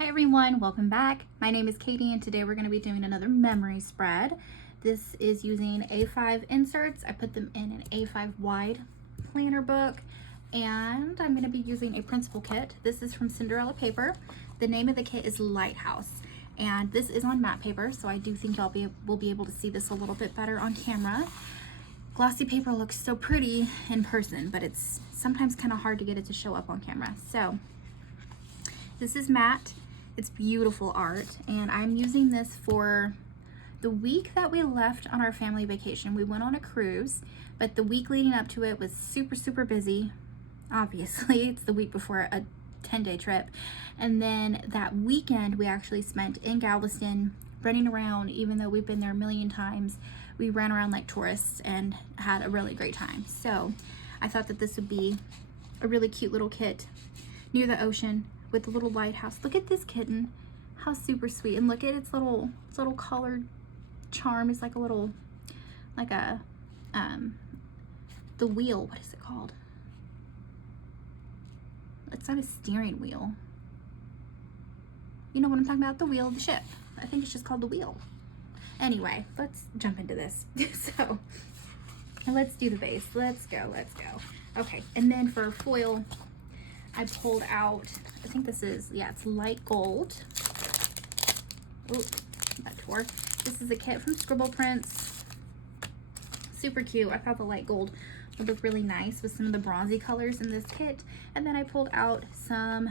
Hi everyone, welcome back. My name is Katie and today we're going to be doing another memory spread. This is using A5 inserts. I put them in an A5 wide planner book and I'm going to be using a principal kit. This is from CinderellaPaper. The name of the kit is Lighthouse and this is on matte paper, so I do think y'all will be able to see this a little bit better on camera. Glossy paper looks so pretty in person, but it's sometimes kind of hard to get it to show up on camera. So this is matte. It's beautiful art, and I'm using this for the week that we left on our family vacation. We went on a cruise, but the week leading up to it was super busy. Obviously, it's the week before a 10-day trip. And then that weekend we actually spent in Galveston running around. Even though we've been there a million times, we ran around like tourists and had a really great time. So I thought that this would be a really cute little kit near the ocean with a little lighthouse. Look at this kitten, how super sweet. And look at its little colored charm. It's like a little, like a the wheel, what is it called? It's not a steering wheel. You know what I'm talking about, the wheel of the ship. I think it's just called the wheel. Anyway, let's jump into this. So let's do the base. Let's go. Okay, and then for foil, I pulled out, I think this is, yeah, it's light gold. Oh, that tore. This is a kit from Scribble Prints. Super cute. I thought the light gold would look really nice with some of the bronzy colors in this kit. And then I pulled out some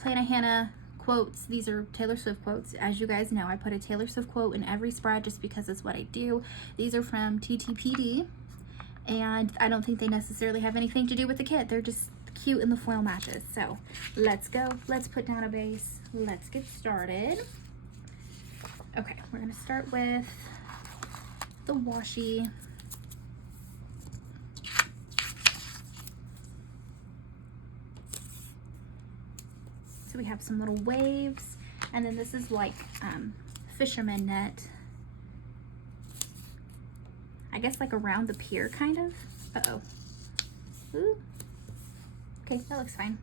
Plana Hannah quotes. These are Taylor Swift quotes. As you guys know, I put a Taylor Swift quote in every spread just because it's what I do. These are from TTPD, and I don't think they necessarily have anything to do with the kit. They're just cute and the foil matches. So let's go. Let's put down a base. Let's get started. Okay, we're gonna start with the washi. So we have some little waves, and then this is like fisherman net. I guess like around the pier, kind of. Uh-oh. Ooh. Okay, that looks fine.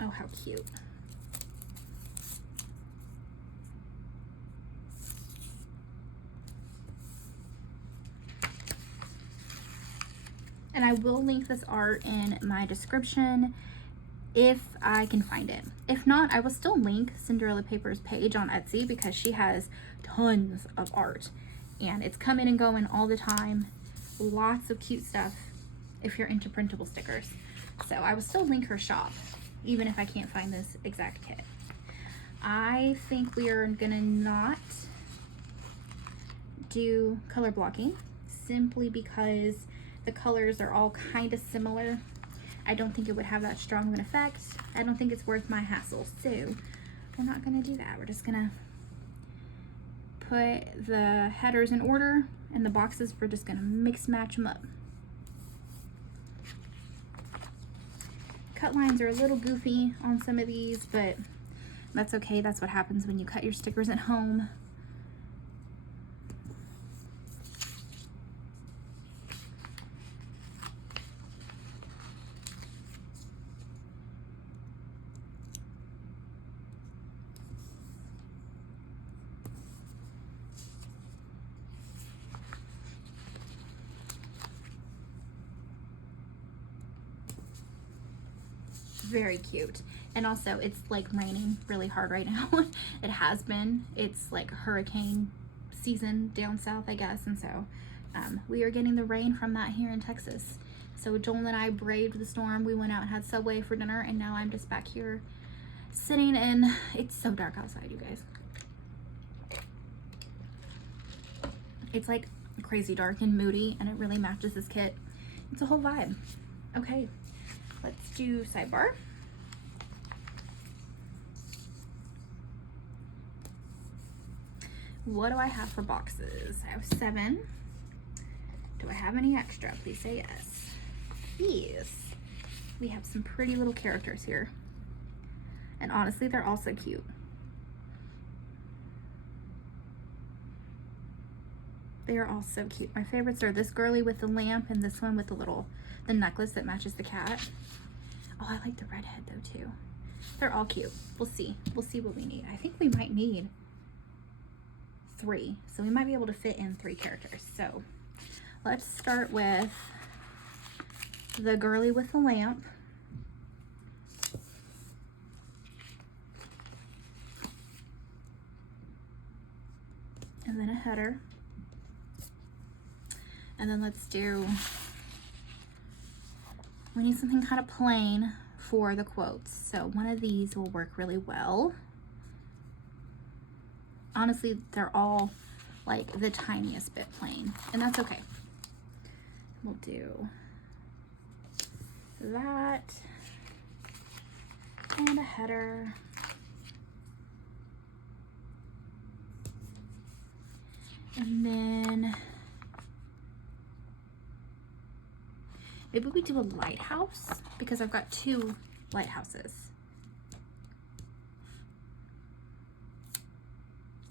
Oh, how cute. And I will link this art in my description if I can find it. If not, I will still link CinderellaPaper's page on Etsy because she has tons of art. And it's coming and going all the time. Lots of cute stuff if you're into printable stickers. So I will still link her shop, even if I can't find this exact kit. I think we are gonna not do color blocking simply because the colors are all kind of similar. I don't think it would have that strong of an effect. I don't think it's worth my hassle. So we're not gonna do that. We're just gonna put the headers in order, and the boxes we're just gonna mix match them up. Cut lines are a little goofy on some of these, but that's okay. That's what happens when you cut your stickers at home. Very cute. And also it's like raining really hard right now. It has been. It's like hurricane season down south, I guess, and so we are getting the rain from that here in Texas. So Joel and I braved the storm. We went out and had Subway for dinner, and now I'm just back here sitting in. It's so dark outside, you guys. It's like crazy dark and moody, and it really matches this kit. It's a whole vibe. Okay, let's do sidebar. What do I have for boxes? I have 7. Do I have any extra? Please say yes. Yes. We have some pretty little characters here. And honestly, they're all so cute. They are all so cute. My favorites are this girly with the lamp and this one with the necklace that matches the cat. Oh, I like the redhead though too. They're all cute. We'll see. We'll see what we need. I think we might need 3. So we might be able to fit in 3 characters. So let's start with the girly with the lamp. And then a header. And then we need something kind of plain for the quotes. So one of these will work really well. Honestly, they're all like the tiniest bit plain, and that's okay. We'll do that and a header. And then maybe we do a lighthouse because I've got 2 lighthouses.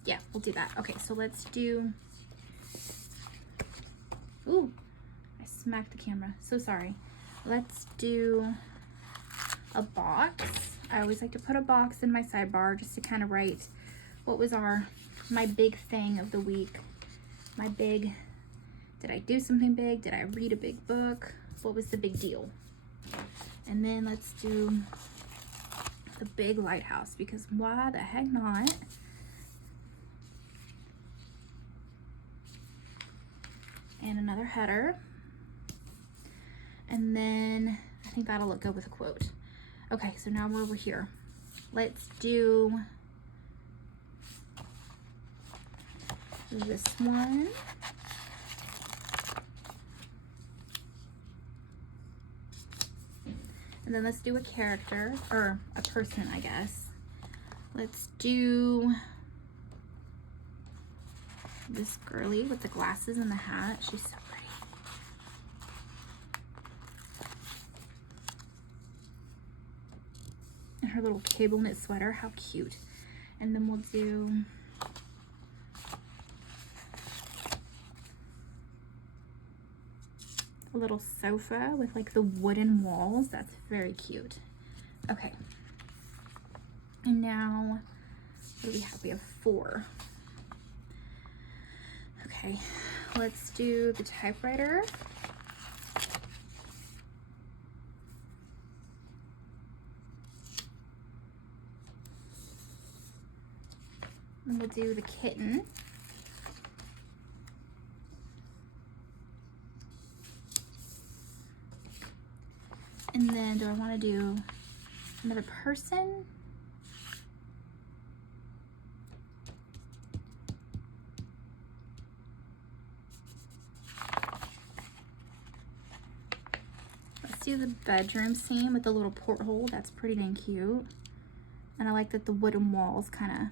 Yeah, we'll do that. Okay, so let's do, ooh, I smacked the camera. So sorry. Let's do a box. I always like to put a box in my sidebar just to kind of write what was my big thing of the week. Did I do something big? Did I read a big book? What was the big deal? And then let's do the big lighthouse, because why the heck not? And another header. And then I think that'll look good with a quote. Okay, so now we're over here. Let's do this one. And then let's do a character, or a person, I guess. Let's do this girly with the glasses and the hat. She's so pretty. And her little cable knit sweater, how cute. And then we'll do a little sofa with like the wooden walls. That's very cute. Okay. And now, what do we have? We have 4. Okay, let's do the typewriter. And we'll do the kitten. And then do I want to do another person? Let's do the bedroom scene with the little porthole. That's pretty dang cute. And I like that the wooden walls kind of,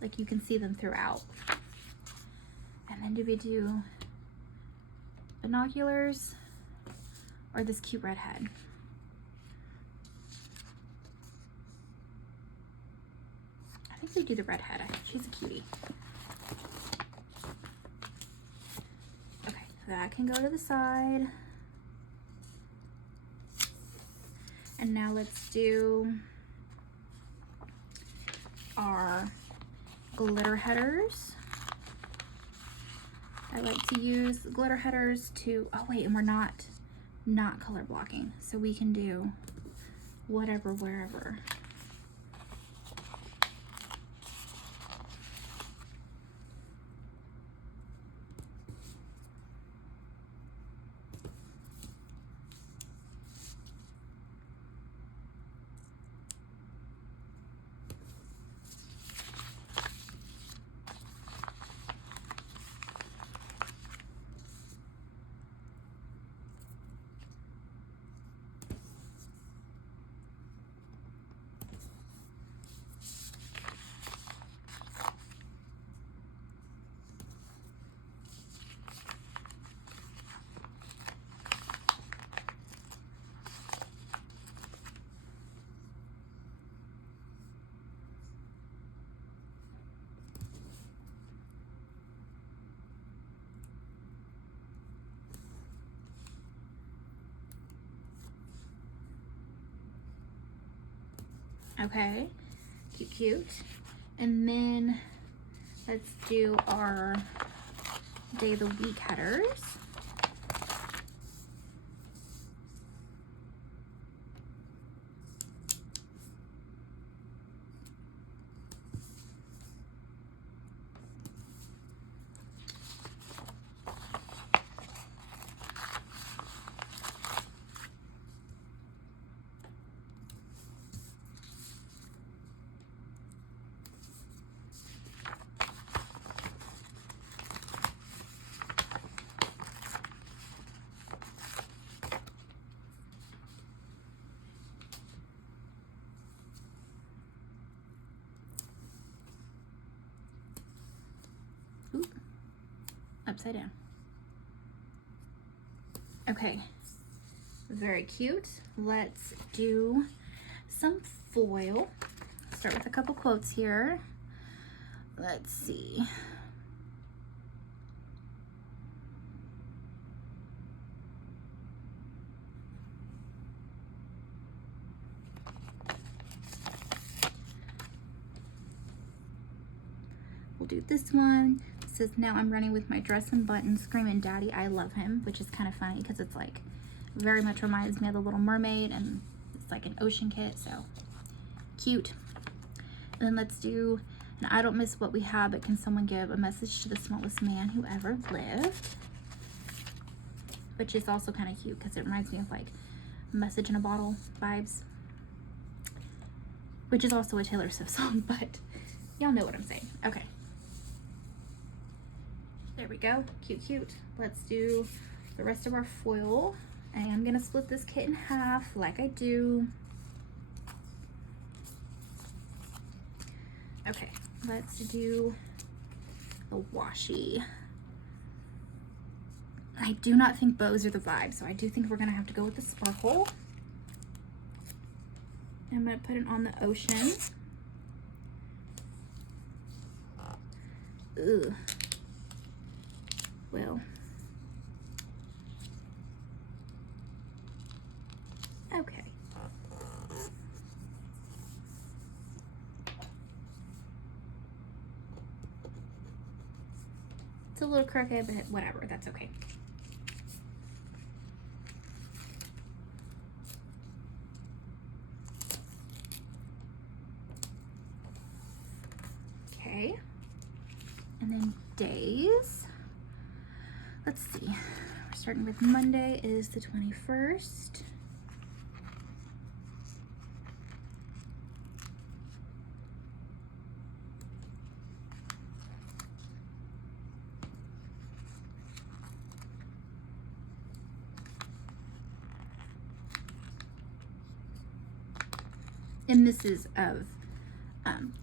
like you can see them throughout. And then do we do binoculars or this cute redhead? I think we do the redhead. I think she's a cutie. Okay, so that can go to the side. And now let's do our glitter headers. I like to use glitter headers to, oh wait, and we're not color blocking, so we can do whatever, wherever. Okay, cute, cute. And then let's do our day of the week headers. Ooh, upside down. Okay, very cute. Let's do some foil. Start with a couple quotes here. Let's see. We'll do this one. It says, now I'm running with my dress and buttons, screaming, Daddy, I love him, which is kind of funny because it's like very much reminds me of the Little Mermaid, and it's like an ocean kit, so cute. And then let's do, and I don't miss what we have, but can someone give a message to the smallest man who ever lived? Which is also kind of cute because it reminds me of like Message in a Bottle vibes, which is also a Taylor Swift song, but y'all know what I'm saying. Okay. There we go, cute, cute. Let's do the rest of our foil. I am gonna split this kit in half like I do. Okay, let's do the washi. I do not think bows are the vibe, so I do think we're gonna have to go with the sparkle. I'm gonna put it on the ocean. Ugh. Well. Okay. It's a little crooked, but whatever, that's okay. Okay. And then days. Let's see. We're starting with Monday is the 21st. And this is of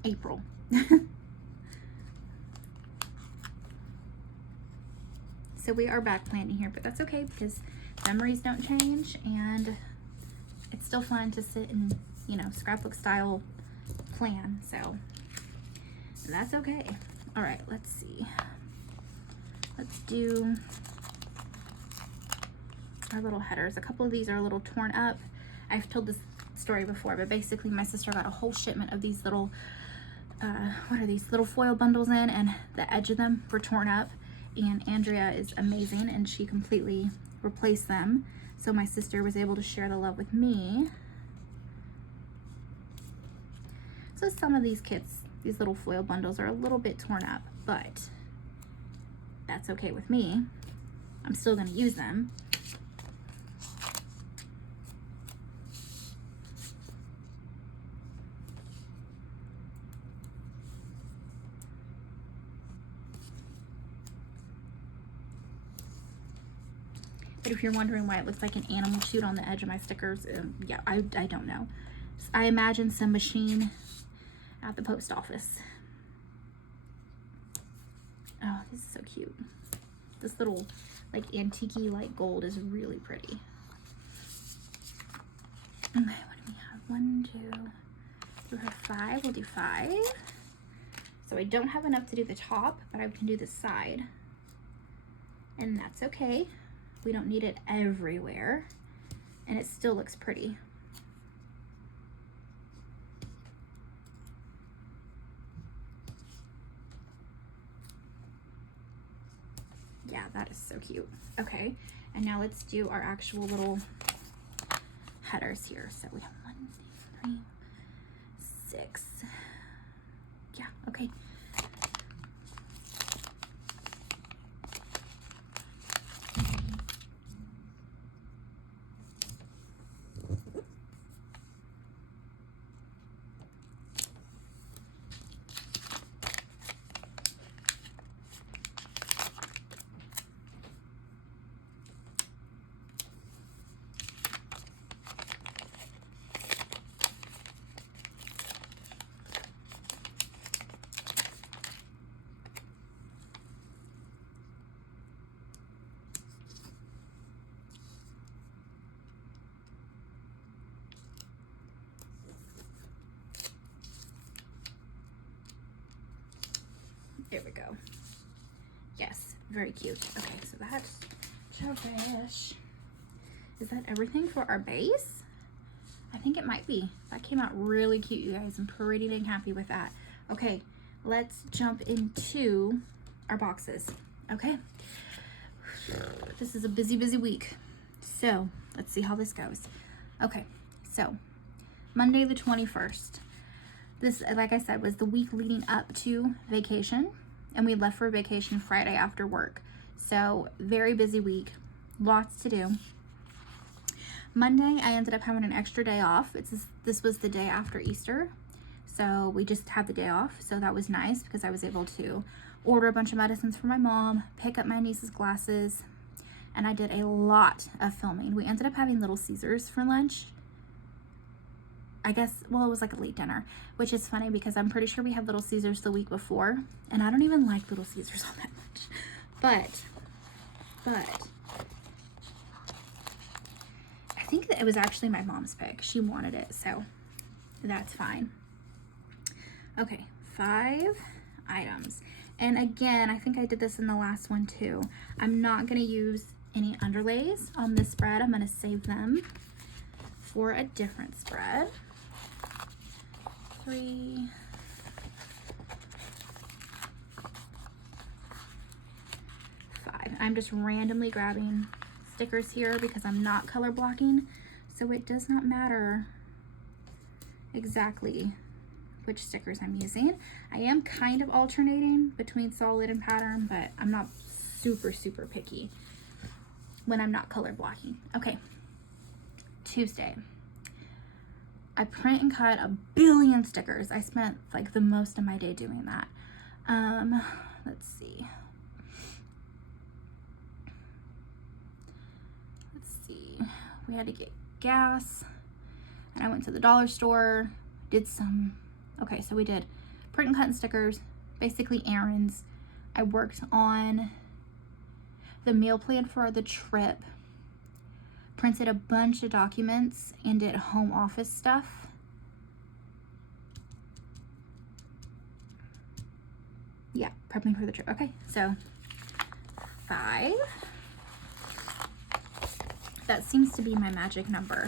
April. So we are back planning here, but that's okay because memories don't change, and it's still fun to sit and, you know, scrapbook style plan. So that's okay. All right, let's see. Let's do our little headers. A couple of these are a little torn up. I've told this story before, but basically my sister got a whole shipment of these little what are these little foil bundles in, and the edge of them were torn up, and Andrea is amazing and she completely replaced them, so my sister was able to share the love with me. So some of these kits, these little foil bundles, are a little bit torn up, but that's okay with me. I'm still going to use them. But if you're wondering why it looks like an animal chute on the edge of my stickers, yeah, I don't know. I imagine some machine at the post office. Oh, this is so cute. This little like antique-y light gold is really pretty. Okay, what do we have? 1, 2, we have 5. We'll do 5. So I don't have enough to do the top, but I can do the side. And that's okay. We don't need it everywhere. And it still looks pretty. Yeah, that is so cute. Okay, and now let's do our actual little headers here. So we have 1, 2, 3, 6. Yeah, okay. There we go. Yes, very cute. Okay, so that's Cherish. Is that everything for our base? I think it might be. That came out really cute, you guys. I'm pretty dang happy with that. Okay, let's jump into our boxes. Okay. This is a busy, busy week. So let's see how this goes. Okay, so Monday the 21st. This, like I said, was the week leading up to vacation, and we left for vacation Friday after work. So very busy week, lots to do. Monday, I ended up having an extra day off. This was the day after Easter, so we just had the day off. So that was nice because I was able to order a bunch of medicines for my mom, pick up my niece's glasses, and I did a lot of filming. We ended up having Little Caesars for lunch. I guess, well, it was like a late dinner, which is funny because I'm pretty sure we had Little Caesars the week before, and I don't even like Little Caesars all that much. But I think that it was actually my mom's pick. She wanted it, so that's fine. Okay, 5 items. And again, I think I did this in the last one too. I'm not gonna use any underlays on this spread. I'm gonna save them for a different spread. 3, 5. I'm just randomly grabbing stickers here because I'm not color blocking, so it does not matter exactly which stickers I'm using. I am kind of alternating between solid and pattern, but I'm not super picky when I'm not color blocking. Okay, Tuesday. I print and cut 1 billion stickers. I spent like the most of my day doing that. Let's see. We had to get gas, and I went to the dollar store, did some, okay, so we did print and cut and stickers, basically errands. I worked on the meal plan for the trip, printed a bunch of documents, and did home office stuff. Yeah, prepping for the trip. Okay, so 5. That seems to be my magic number.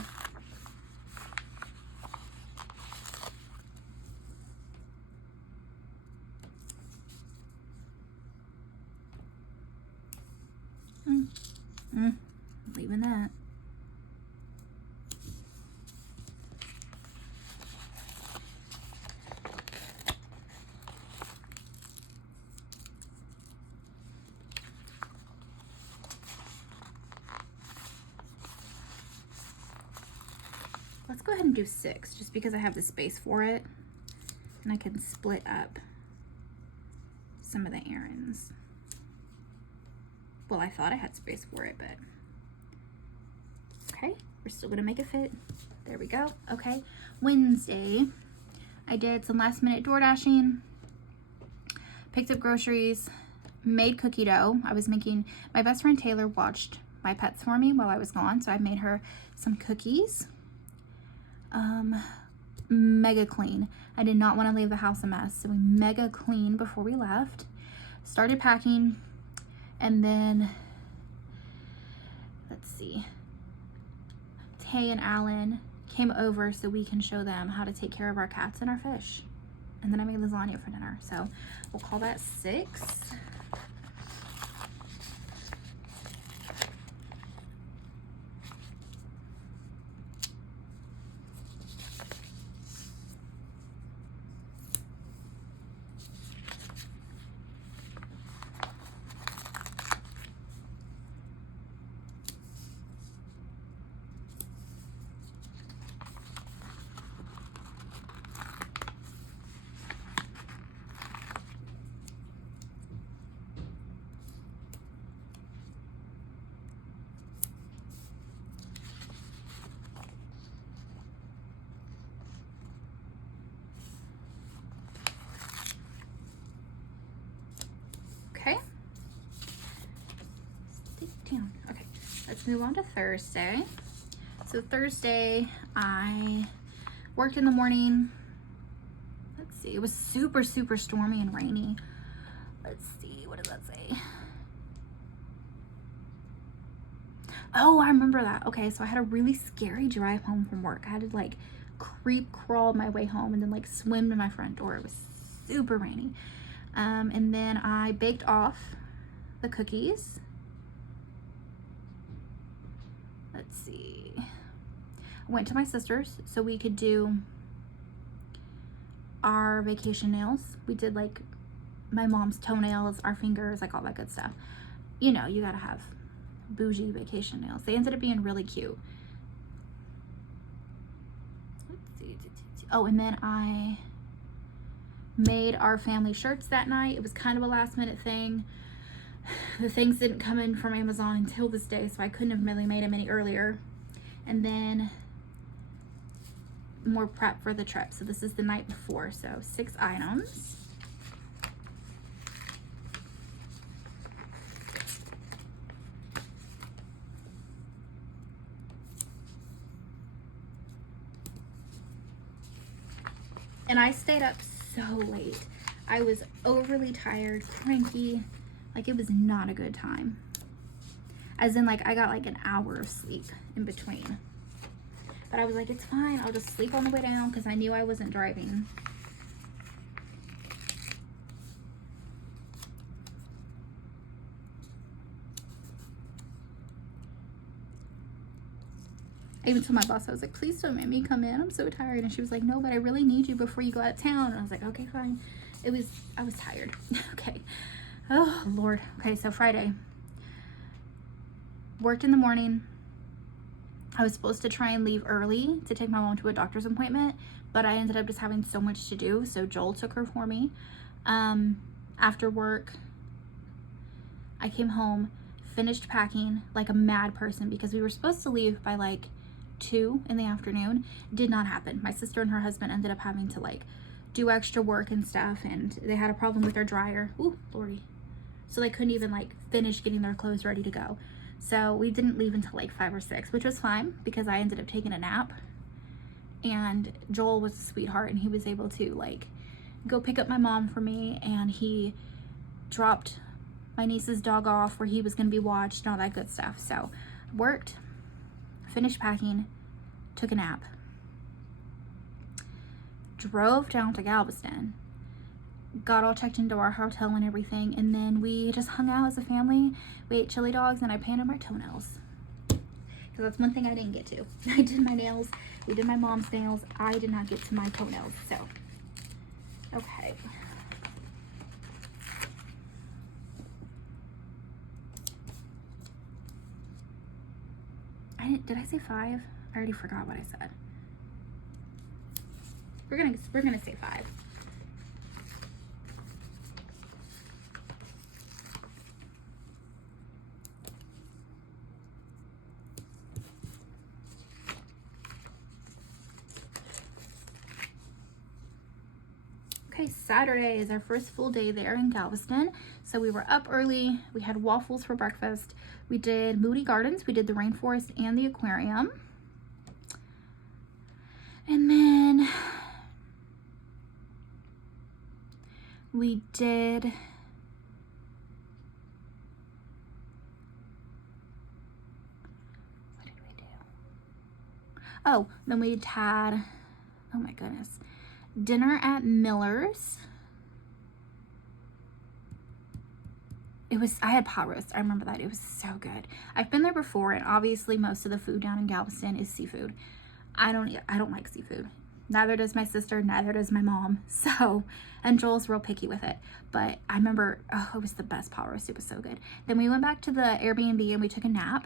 Leaving that. Let's go ahead and do 6, just because I have the space for it, and I can split up some of the errands. Well, I thought I had space for it, but okay, we're still gonna make it fit. There we go. Okay, Wednesday, I did some last minute door dashing, picked up groceries, made cookie dough. I was making, my best friend Taylor watched my pets for me while I was gone, so I made her some cookies. Mega clean. I did not want to leave the house a mess, so we mega cleaned before we left. Started packing, and then let's see, Tay and Alan came over so we can show them how to take care of our cats and our fish. And then I made lasagna for dinner, so we'll call that 6. let's move on to Thursday. So Thursday, I worked in the morning. Let's see, it was super, super stormy and rainy. Let's see, what does that say? Oh, I remember that. Okay, so I had a really scary drive home from work. I had to like creep crawl my way home and then like swim to my front door. It was super rainy. And then I baked off the cookies. Let's see. I went to my sister's so we could do our vacation nails. We did like my mom's toenails, our fingers, like all that good stuff. You know, you gotta have bougie vacation nails. They ended up being really cute. Let's see. Oh, and then I made our family shirts that night. It was kind of a last minute thing. The things didn't come in from Amazon until this day, so I couldn't have really made them any earlier. And then more prep for the trip. So this is the night before, so 6 items. And I stayed up so late. I was overly tired, cranky, like it was not a good time. As in like I got like an hour of sleep in between. But I was like, it's fine, I'll just sleep on the way down because I knew I wasn't driving. I even told my boss, I was like, please don't make me come in, I'm so tired. And she was like, no, but I really need you before you go out of town. And I was like, okay, fine. I was tired. Okay. Oh, Lord. Okay, so Friday. Worked in the morning. I was supposed to try and leave early to take my mom to a doctor's appointment, but I ended up just having so much to do, so Joel took her for me. After work, I came home, finished packing like a mad person because we were supposed to leave by like 2 in the afternoon. Did not happen. My sister and her husband ended up having to like do extra work and stuff, and they had a problem with their dryer. Ooh, Lordy. So they couldn't even like finish getting their clothes ready to go. So we didn't leave until like 5 or 6, which was fine because I ended up taking a nap. And Joel was a sweetheart and he was able to like go pick up my mom for me, and he dropped my niece's dog off where he was going to be watched and all that good stuff. So worked, finished packing, took a nap, drove down to Galveston, got all checked into our hotel and everything, and then we just hung out as a family. We ate chili dogs and I painted my toenails because that's one thing I didn't get to. I did my nails, we did my mom's nails, I did not get to my toenails. So okay, did I say 5? I already forgot what I said. We're gonna say 5. Okay, Saturday is our first full day there in Galveston. So we were up early, we had waffles for breakfast, we did Moody Gardens, we did the rainforest and the aquarium. And then we did what did we do? Oh, then we had, oh my goodness, dinner at Miller's. I had pot roast. I remember that. It was so good. I've been there before, and obviously most of the food down in Galveston is seafood. I don't like seafood. Neither does my sister, neither does my mom. So, and Joel's real picky with it. But I remember, oh, it was the best pot roast. It was so good. Then we went back to the Airbnb and we took a nap.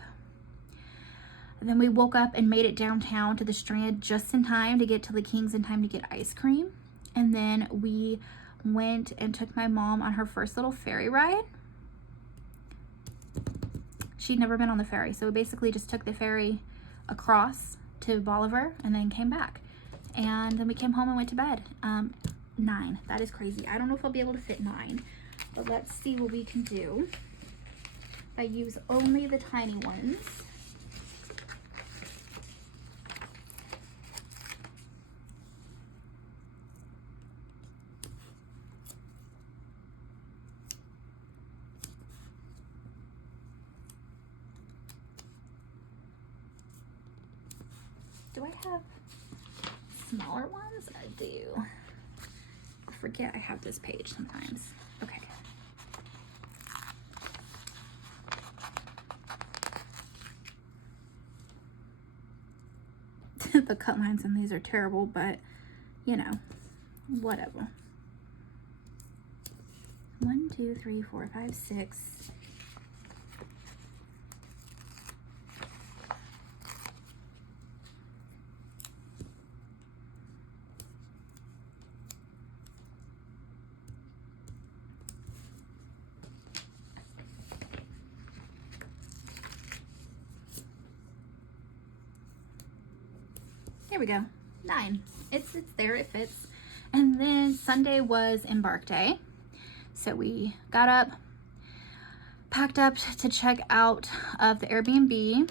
And then we woke up and made it downtown to the Strand just in time to get to the Kings in time to get ice cream. And then we went and took my mom on her first little ferry ride. She'd never been on the ferry, so we basically just took the ferry across to Bolivar and then came back. And then we came home and went to bed. 9. That is crazy. I don't know if I'll be able to fit 9, but let's see what we can do. I use only the tiny ones. Do I have smaller ones? I do. I forget I have this page sometimes. Okay. The cut lines in these are terrible, but you know, whatever. 1, 2, 3, 4, 5, 6. There we go. 9. It's there, it fits. And then Sunday was embark day. So we got up, packed up to check out of the Airbnb.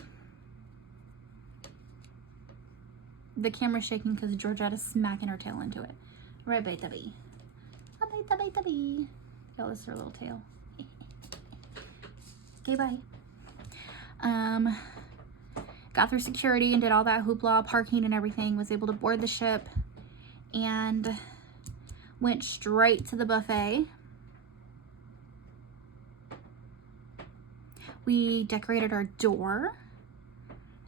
The camera's shaking because Georgetta's smacking her tail into it. Right, baby. Baby. Y'all, this is her little tail. Okay, bye. Got through security and did all that hoopla, parking and everything, was able to board the ship and went straight to the buffet. We decorated our door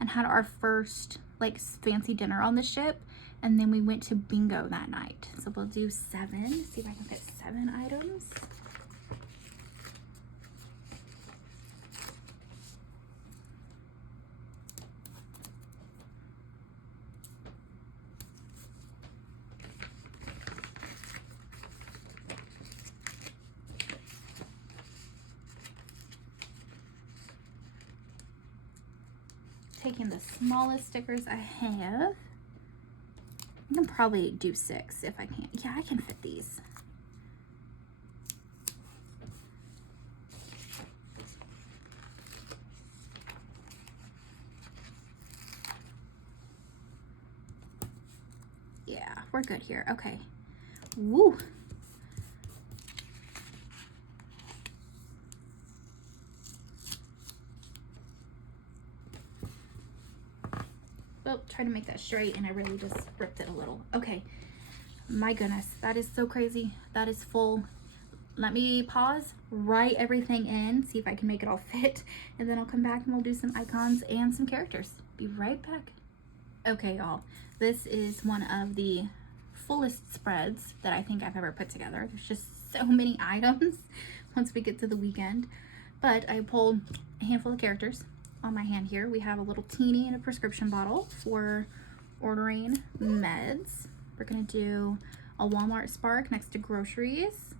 and had our first like fancy dinner on the ship, and then we went to bingo that night. So we'll do 7, see if I can fit 7 items. Taking the smallest stickers I have. I can probably do 6 if I can. Yeah, I can fit these. Yeah, we're good here. Okay. Woo. Well, try to make that straight, and I really just ripped it a little. Okay, my goodness, that is so crazy. That is full. Let me pause, write everything in, see if I can make it all fit, and then I'll come back and we'll do some icons and some characters. Be right back. Okay, y'all, this is one of the fullest spreads that I think I've ever put together. There's just so many items once we get to the weekend, but I pulled a handful of characters. On my hand here, we have a little teeny and a prescription bottle for ordering meds. We're gonna do a Walmart Spark next to groceries.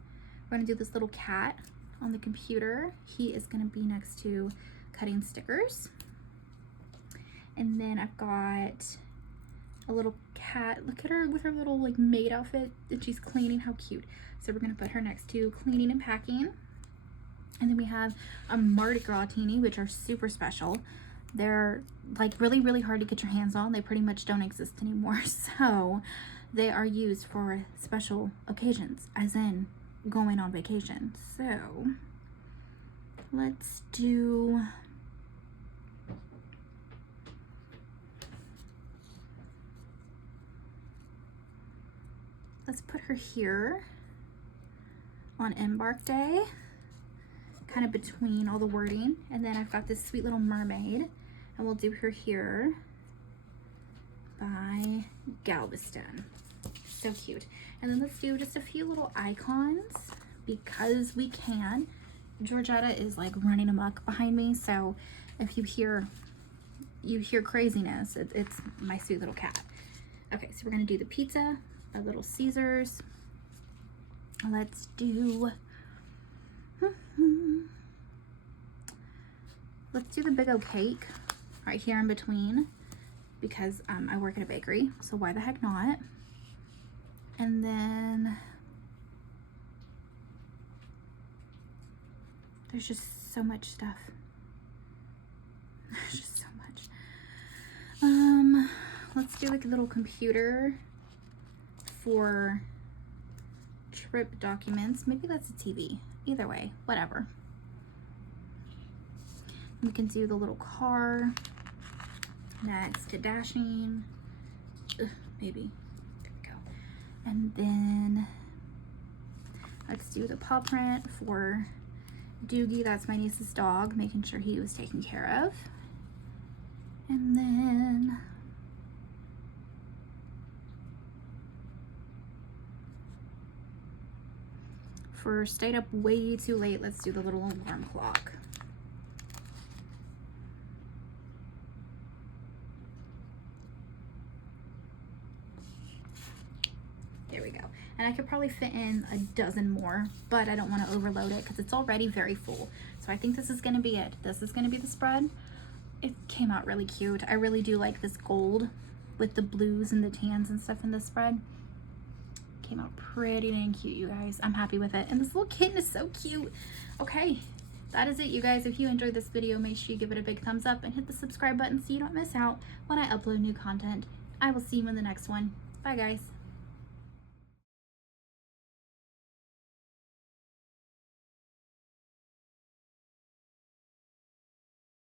We're gonna do this little cat on the computer. He is gonna be next to cutting stickers. And then I've got a little cat. Look at her with her little like maid outfit that she's cleaning. How cute. So we're gonna put her next to cleaning and packing. And then we have a Mardi Gras teeny, which are super special. They're like really, really hard to get your hands on. They pretty much don't exist anymore. So they are used for special occasions, as in going on vacation. So let's put her here on Embark Day, kind of between all the wording. And then I've got this sweet little mermaid, and we'll do her here by Galveston. So cute. And then let's do just a few little icons because we can. Georgetta is like running amok behind me, so if you hear craziness, it's my sweet little cat. Okay, so we're gonna do the pizza, a Little Caesars. Let's do the big old cake right here in between because I work at a bakery, so why the heck not? And then there's just so much stuff. There's just so much. Let's do like a little computer for trip documents. Maybe that's a TV. Either way, whatever. We can do the little car next to dashing. maybe. There we go. And then let's do the paw print for Doogie. That's my niece's dog, making sure he was taken care of. And then for stayed up way too late, let's do the little alarm clock. There we go. And I could probably fit in a dozen more, but I don't want to overload it because it's already very full. So I think this is going to be it. This is going to be the spread. It came out really cute. I really do like this gold with the blues and the tans and stuff in this spread. Came out pretty dang cute, you guys. I'm happy with it. And this little kitten is so cute. Okay, that is it, you guys. If you enjoyed this video, make sure you give it a big thumbs up and hit the subscribe button so you don't miss out when I upload new content. I will see you in the next one. Bye, guys.